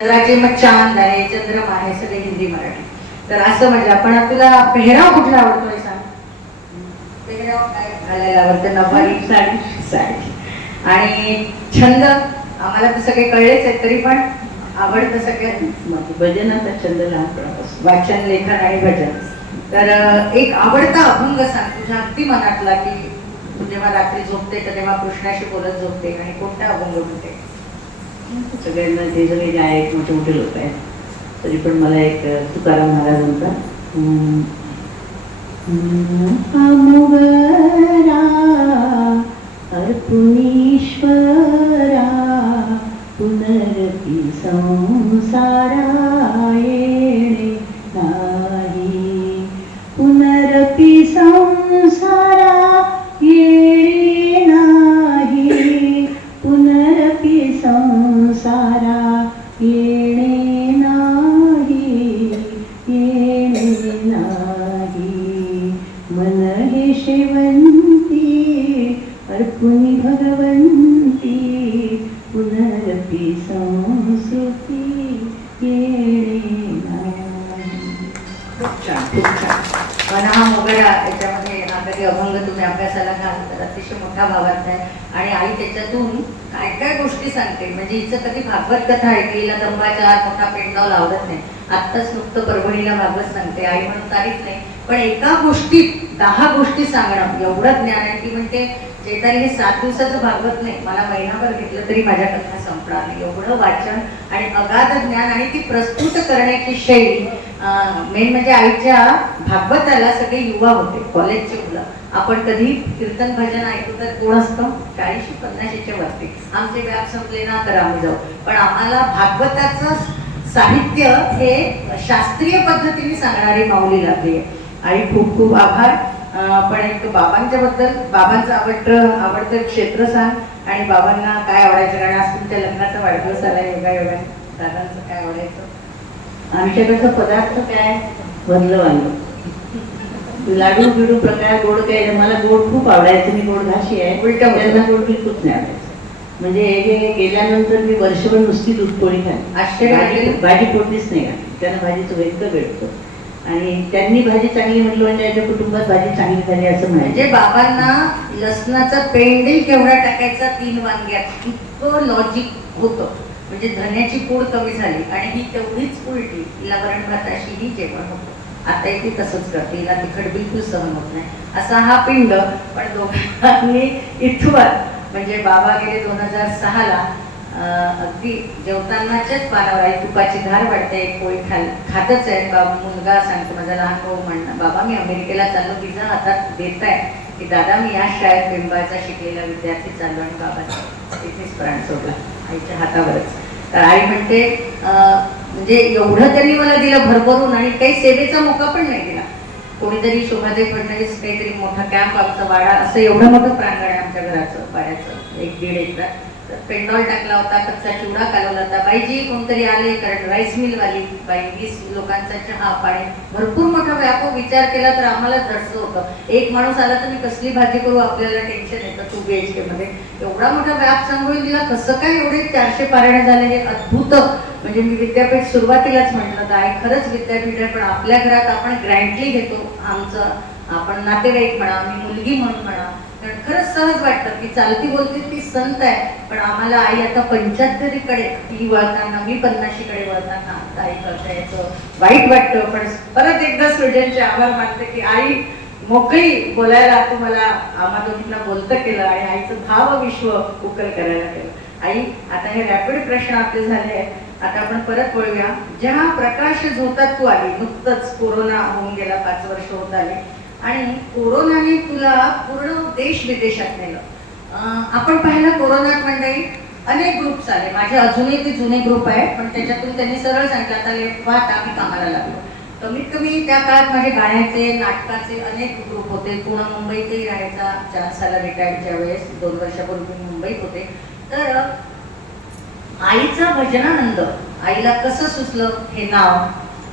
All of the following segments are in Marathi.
चंद्राचे मग चांद आहे, चंद्रमा आहे, सगळे हिंदी मराठी. तर असं म्हणजे आपण तुला पेहराव कुठला आवडतोय सांग? पेहराव काय घालायला आवडतं? नऊवारी साडी. साडी. आणि छंद आम्हाला तर सगळे कळलेच आहेत, तरी पण आवडतं सगळ्यात भजनाचा छंद लहानपणापासून. वाचन, लेखन आणि भजन. तर एक आवडता अभंग सांग तुझ्या अगदी मनातला, की तू जेव्हा रात्री झोपते तर तेव्हा कृष्णाशी बोलत झोपते, आणि कोणता अभंग म्हणते? सगळ्यांना जे सगळे जे आहेत मोठे मोठे लोक आहेत, तरी पण मला एक तुकाराम महाराजांचा अमुगरा अर्पुनीश्वरा पुनरपि संसारा येणे नाही, पुनरपि संसारा येणे नाही, पुनरपि संसारा येणे नाही, येणे नाही. मन हे शेवंती अर्पुनी भगवंती, पुनरपि संस्कृती येणे नाही. खूप छान, खूप छान. पण हा मोगरा याच्यामध्ये हा कधी अभंग तुम्ही अभ्यासाला घाल तर अतिशय मोठा भावार्थ आहे. आणि आई त्याच्यातून काय काय गोष्टी सांगते. म्हणजे हिचं कधी भागवत कथा ऐकलेला दंबाच्या आत मोठा पेंडाव लावत नाही. आत्ताच नुकतं परभणीला भागवत सांगते, आई म्हणून तारीफ नाही, पण एका गोष्टीत 10 गोष्टी सांगणं एवढं ज्ञान आहे. ती म्हणते चैताली हे 7 दिवसाचं भागवत नाही, मला महिनाभर घेतलं तरी माझ्या कथा संपणार नाही. एवढं वाचन आणि अगाध ज्ञान आणि ती प्रस्तुत करण्याची शैली. मेन म्हणजे आईच्या भागवताला सगळे युवा होते, कॉलेजचे मुलं. आपण कधी कीर्तन भजन ऐकू तर कोण असतं 40-50च्या वरती. आमचे व्याप संपले ना तर आम्ही जाऊ, पण आम्हाला भागवताचं साहित्य हे शास्त्रीय पद्धतीने सांगणारी माऊली लागली आहे. आई खूप खूप आभार. पण एक बाबांच्या बद्दल, बाबांचं आवडतं क्षेत्र सांग, आणि बाबांना काय आवडायचं. कारण आज तुमच्या लग्नाचा वाढदिवस आला योगायोगाने. दादांचं काय आवडायचं? आमच्याकडचा पदार्थ काय? भरलं वांग, लाडू बिडू प्रकार, गोड काय मला गोड खूप आवडायचं. मी गोड घाशी आहे, उलट्या त्यांना गोड बिलकुलच नाही आवडायचं. म्हणजे हे गेल्यानंतर मी वर्षभर नुसती दूधपोळी खाल्ली, आश्चर्य. भाजी पोटलीच नाही घातली. त्यांना भाजीचं वेगळं भेटतं, आणि त्यांनी भाजी चांगली म्हटलं म्हणजे याच्या कुटुंबात भाजी चांगली झाली असं म्हणजे म्हणायचे. बाबांना लसणाचा पेंडही केवढा टाकायचा 3 वांग्यात, इतकं लॉजिक होतं. म्हणजे धन्याची पूड कमी झाली आणि ही तेवढीच उलटी, तिला वरण भाताशीही जेवण होतं. आता ती तसंच करते, तिला तिखट बिलकुल सहन होत नाही, असा हा पिंड. पण दोघांनी इथवर म्हणजे बाबा गेले 2006ला अगदी जेवतानाच्याच पानावर आई तुपाची धार वाढते, एक पोळी खातच आहे. मुलगा सांगतो, माझा लहान भाऊ म्हणणं, बाबा मी अमेरिकेला चाललो, विजा हातात देत आहे की दादा मी या शाळेत बिंबाचा शिकलेला विद्यार्थी चाललो, आणि बाबा तिथेच प्राण सोडला आईच्या हातावरच. तर आई म्हणते म्हणजे एवढं त्यांनी मला दिलं भरभरून, आणि काही सेवेचा मौका पण नाही दिला. कोणीतरी शोभादेव फडणवीस काहीतरी मोठा कॅम्प, आमचा वाडा, असं एवढं मोठं प्रांगण आहे आमच्या घराचं, वाड्याचं 1-1.5 एकर. पेंडॉल टाकला होता, कच्चा चिवडा कालवला होता. बाईजी कोणतरी आले, कारण राईस मिलवाली बाई, 20 लोकांचा चहा पाणी, भरपूर मोठा व्यापक. विचार केला तर आम्हाला धडसं होतं. एक माणूस आला तर मी कसली भाजी करू, आपल्याला टेन्शन येतं 2 BHK मध्ये. एवढा मोठा व्याप सांगून दिला, कसं काय एवढे 400 पारायण झाले, हे अद्भुत. म्हणजे मी विद्यापीठ सुरुवातीलाच म्हटलं, आई खरंच विद्यापीठ आहे, पण आपल्या घरात आपण ग्रँटली घेतो. आमचं आपण नातेवाईक म्हणा, मी मुलगी म्हणून म्हणा, कारण खरंच सहज वाटतं की चालती बोलती ती संत आहे. पण आम्हाला आई आता 75कडे ती वळताना, मी 50कडे वळताना आता आई करता याचं वाईट वाटतं. पण परत एकदा सृजनचे आभार मानते की आई मोकळी बोलायला तुम्हाला आम्हा दोघींना बोलतं केलं, आणि आईचं भाव विश्व उकल करायला केलं. आई आता हे रॅपिड प्रश्न आपले झाले आहेत, आता आपण परत वळूया. ज्या प्रकाश झोतात तू आली, नुकतंच कोरोना होऊन गेला, 5 वर्ष होत आले, आणि कोरोनाने तुला पूर्ण देश विदेशात नेलं. आपण पाहिलं कोरोनात मंडळी अनेक ग्रुप्स आले. माझे अजूनही ते जुने ग्रुप आहे, पण त्याच्यातून त्यांनी सरळ सांगितलं आता लेफ्ट आम्ही कामाला लागलो. कमीत कमी त्या काळात माझे गाण्याचे, नाटकाचे अनेक ग्रुप होते. पुणे मुंबईतही राहायचा, 4 साला रिटायर्डच्या वेळेस 2 वर्षापूर्वी मुंबईत होते. तर आईचा भजनानंद, आईला कसं सुचलं हे नाव,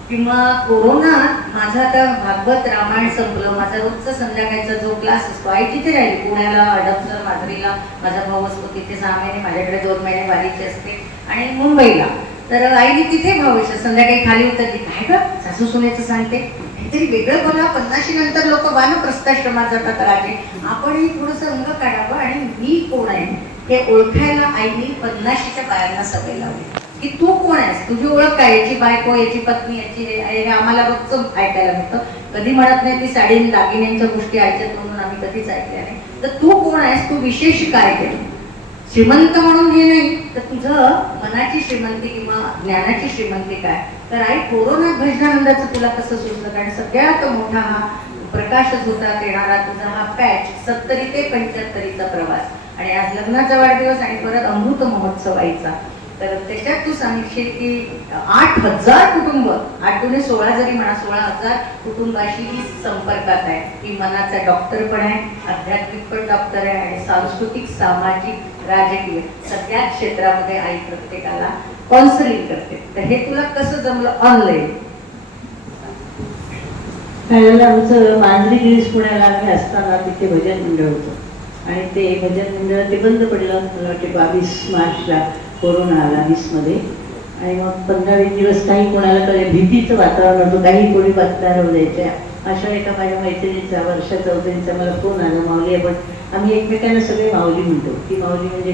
किंवा कोरोनात माझा आता भागवत रामायण संपलं, माझा रोजचा संध्याकाळचा जो क्लास असतो, आई तिथे राहिली पुण्याला, हडपसर माधुरीला. माझा भाऊ असतो तिथे 6 महिने, माझ्याकडे 2 महिने वारीचे असते, आणि मुंबईला. तर आईने तिथे भाऊच्या संध्याकाळी खाली उतरली, काय ग सासू सुनेचं सांगते, काहीतरी वेगळं बोला. 50 नंतर लोक वानप्रस्थाश्रमात जातात राजे, आपणही थोडंसं अंग काढावं आणि मी कोण आहे हे ओळखायला आईने 50च्या बायांना सवय लावली की तू कोण आहेस, तुझी ओळख काय, याची बायको, याची पत्नी, याची हे आम्हाला रोजच ऐकायला मिळतं. कधी म्हणत नाही ती साडी दागिन्यांच्या गोष्टी ऐकत म्हणून आम्ही कधीच ऐकल्या नाही. तर तू कोण आहेस, तू विशेष काय केलं, श्रीमंत म्हणून हे नाही तर तुझं मनाची श्रीमंती किंवा ज्ञानाची श्रीमंती काय. तर आई कोरोना भजनानंदाचं तुला कसं सुचलं, कारण सगळ्यात मोठा हा प्रकाशच होता येणारा तुझा हा पॅच 70 ते 75चा प्रवास आणि आज लग्नाचा वाढदिवस आणि परत अमृत महोत्सव आईचा. तर त्याच्यात तू सांगशील की 8,000 कुटुंब, 8×16 जरी म्हणा 16,000 कुटुंबाशी ही संपर्कात आहे. ही मनाचा डॉक्टर पण आहे, आध्यात्मिक पण डॉक्टर आहे आणि सांस्कृतिक, सामाजिक, राजकीय सगळ्या क्षेत्रामध्ये आई प्रत्येकाला काउन्सिलिंग करते. तर हे तुला कसं जमलं ऑनलाईन? त्यावेळेला आमचं मांजरी गिरीश पुण्याला आम्ही असताना तिथे भजन मंडळ होतं आणि ते भजन मंडळ ते बंद पडलं. मला वाटते 22 मार्चला कोरोना आला 20मध्ये आणि मग 15-20 दिवस काही कोणाला कळे भीतीचं वातावरण होतं, काही कोणी बातम्या द्यायच्या. अशा एका माझ्या मैत्रिणीचा वर्षा चौधरीचा मला फोन आला, माऊली आपण, आम्ही एकमेकांना सगळे माऊली म्हणतो. ती माऊली म्हणजे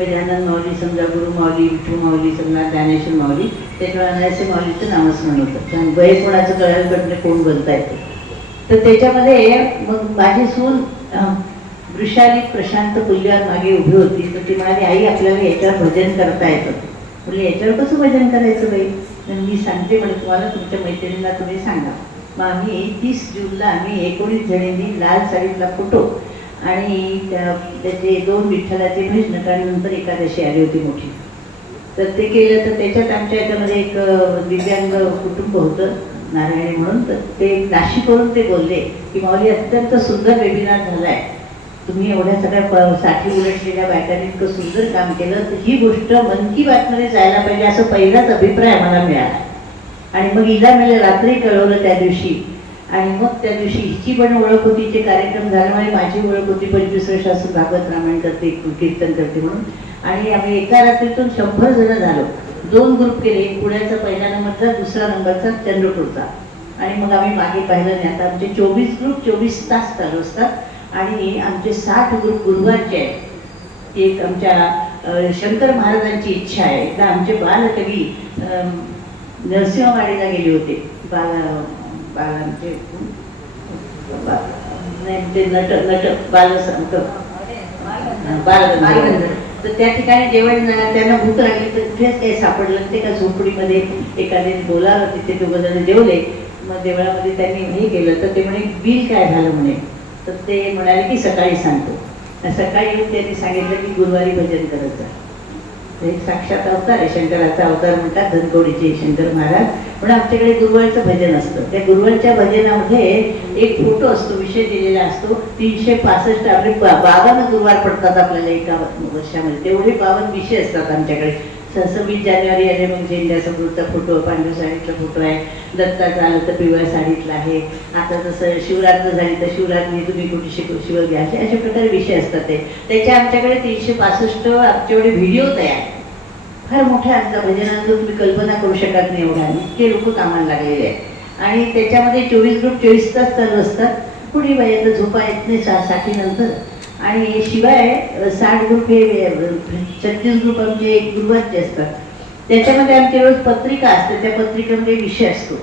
गजानन माऊली, समजा गुरु माऊली, विठू माऊली, समजा ज्ञानेश्वर माऊली, त्याच्यावर अनायसे माऊलीचं नामच म्हणत आणि वय कोणाचं कळायला पडलं कोण बोलता येते. तर त्याच्यामध्ये मग माझी सून वृषाली प्रशांत पुल्ल्यावर मागे उभी होती. तर ती म्हणाली, आई आपल्याला याच्यावर भजन करता येतं. म्हणजे याच्यावर कसं भजन करायचं बाई, तर मी सांगते म्हणजे तुम्हाला, तुमच्या मैत्रिणींना तुम्ही सांगा. मग आम्ही 30 जूनला आम्ही 19 जणींनी लाल साडीतला फोटो आणि त्याचे 2 विठ्ठलाचे भजन, कारण नंतर एकादशी आली होती मोठी, तर ते केलं. तर त्याच्यात आमच्या याच्यामध्ये एक दिव्यांग कुटुंब होतं नारायणी म्हणून, तर ते नाशिकवरून ते बोलले की माऊली अत्यंत सुंदर वेबिनार झाला आहे, तुम्ही एवढ्या सगळ्या साठी उलटलेल्या बायकांनी इतकं सुंदर काम केलं, तर ही गोष्ट मन की बातमध्ये जायला पाहिजे असं पहिलाच अभिप्राय आम्हाला मिळाला. आणि मग हिला मला रात्री कळवलं त्या दिवशी आणि मग त्या दिवशी हिची पण ओळख होती, ते कार्यक्रम झाल्यामुळे माझी ओळख होती. 25 वर्षापासून भागवत रामायण करते, कीर्तन करते म्हणून. आणि आम्ही एका रात्रीतून 100 जण झालो. 2 ग्रुप केले, एक पुण्याचा पहिला नंबरचा, दुसरा नंबरचा चंद्रपूरचा. आणि मग आम्ही मागे पाहिलं नाही, आता आमचे 24 ग्रुप 24 तास चालू असतात आणि आमचे 60 ग्रुप गुरुवारचे आहेत. एक आमच्या शंकर महाराजांची इच्छा आहे, एकदा आमचे बालकवी नरसिंहवाडीला गेले होते. बालांचे ते नट बालगंधर्व. तर त्या ठिकाणी जेवण त्यांना भूक लागली तर कुठेच काही सापडलं ते का झोपडीमध्ये एखाद्याने बोलावं, तिथे 2 जण जेवले. मग देवळामध्ये त्यांनी हे केलं तर ते म्हणे बिल काय झालं म्हणे, तर ते म्हणाले की सकाळी सांगतो. सकाळी येऊन त्यांनी सांगितलं की गुरुवारी भजन करत जा. एक साक्षात अवतार आहे, शंकराचा अवतार म्हणतात धनकवडीचे शंकर महाराज. म्हणून आमच्याकडे गुरुवारचं भजन असतं. त्या गुरुवारच्या भजनामध्ये एक फोटो असतो, विषय दिलेला असतो. 365 आपले 52 गुरुवार पडतात आपल्याला एका वर्षामध्ये, तेवढे 52 विषय असतात आमच्याकडे. 26 जानेवारी आले मग झेंडा समृद्धचा फोटो, पांढऱ्या साडीतला फोटो आहे, दत्ताचा आलं तर पिवळ्या साडीतला आहे, आता जसं शिवरात्र झाली तर शिवरात्री तुम्ही कुठे शिव घ्या, अशा प्रकारे विषय असतात. ते त्याच्या आमच्याकडे 365 आमच्याकडे व्हिडिओ तयार, फार मोठ्या आमचा भजनांचं तुम्ही कल्पना करू शकत नाही एवढ्या, इतके लोक कामाला लागलेले आहेत. आणि त्याच्यामध्ये 24 ग्रुप 24 तास चालू असतात. कुणी वयात झोपा येत नाही 60 नंतर. आणि शिवाय 60 ग्रुप हे 36 ग्रुप आमचे गुरुवारचे असतात. त्याच्यामध्ये आमची रोज पत्रिका असते, त्या पत्रिकेमध्ये विषय असतो.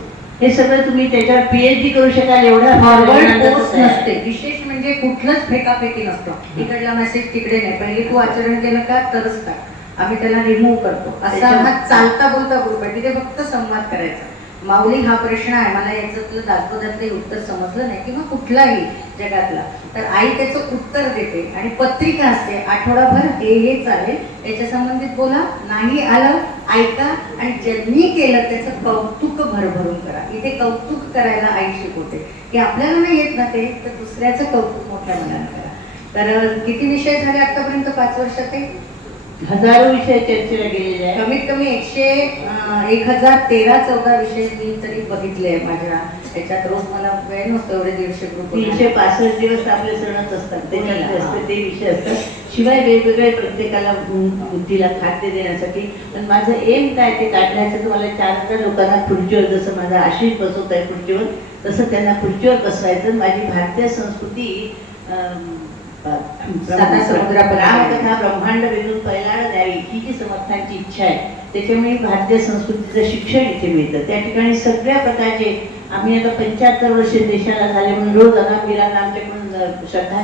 हे सगळं तुम्ही त्याच्यावर PhD करू शकाल एवढा फॉरवर्ड पोस्ट नसते. विशेष म्हणजे कुठलंच फेकाफेकी नसतो, इकडला मेसेज तिकडे नाही, पहिले तू आचरण केलं का तरच का आम्ही त्याला रिमूव्ह करतो. असा हा चालता बोलता ग्रुप आहे, तिथे फक्त संवाद करायचा. माऊली हा प्रश्न आहे, मला याच्यातलं दाखवण्यातलं उत्तर समजलं नाही किंवा कुठलाही जगातला, तर आई त्याचं उत्तर देते. आणि पत्रिका असते, आठवडाभर हे चालेल, याच्या संबंधित बोला, नाही आलं ऐका आणि ज्यांनी केलं त्याचं कौतुक भरभरून करा. इथे कौतुक करायला आई शिकवते की आपल्याला नाही येत ना ते, तर दुसऱ्याचं कौतुक मोठ्या मनाने करा. तर किती विषय झाले आतापर्यंत 5 वर्षात? हजारो विषय चर्चेला गेलेले आहे. कमीत कमी 1013-14 विषय मी तरी बघितले माझ्या याच्यात. रोज मला वेळ नसतो एवढे 150 ग्रुप. 365 दिवस आपले सणच असतात, त्याच्यात असते ते विषय असतात. शिवाय वेगवेगळे प्रत्येकाला बुद्धीला खाद्य देण्यासाठी. पण माझं एम काय ते काढण्याचं, तुम्हाला 4 लोकांना खुर्चीवर, जसं माझा आशिष बसवत आहे खुर्चीवर, तसं त्यांना खुर्चीवर बसवायचं. माझी भारतीय संस्कृती रामकथा ब्रह्मांड वेधून पैलाड द्यावी ही जी समर्थांची इच्छा आहे, त्याच्यामुळे भारतीय संस्कृतीचं शिक्षण इथे मिळतं. त्या ठिकाणी सगळ्या प्रकारचे, आम्ही आता 75 वर्ष देशाला झाले म्हणून रोज अनामगिरांना आमच्याकडून श्रद्धा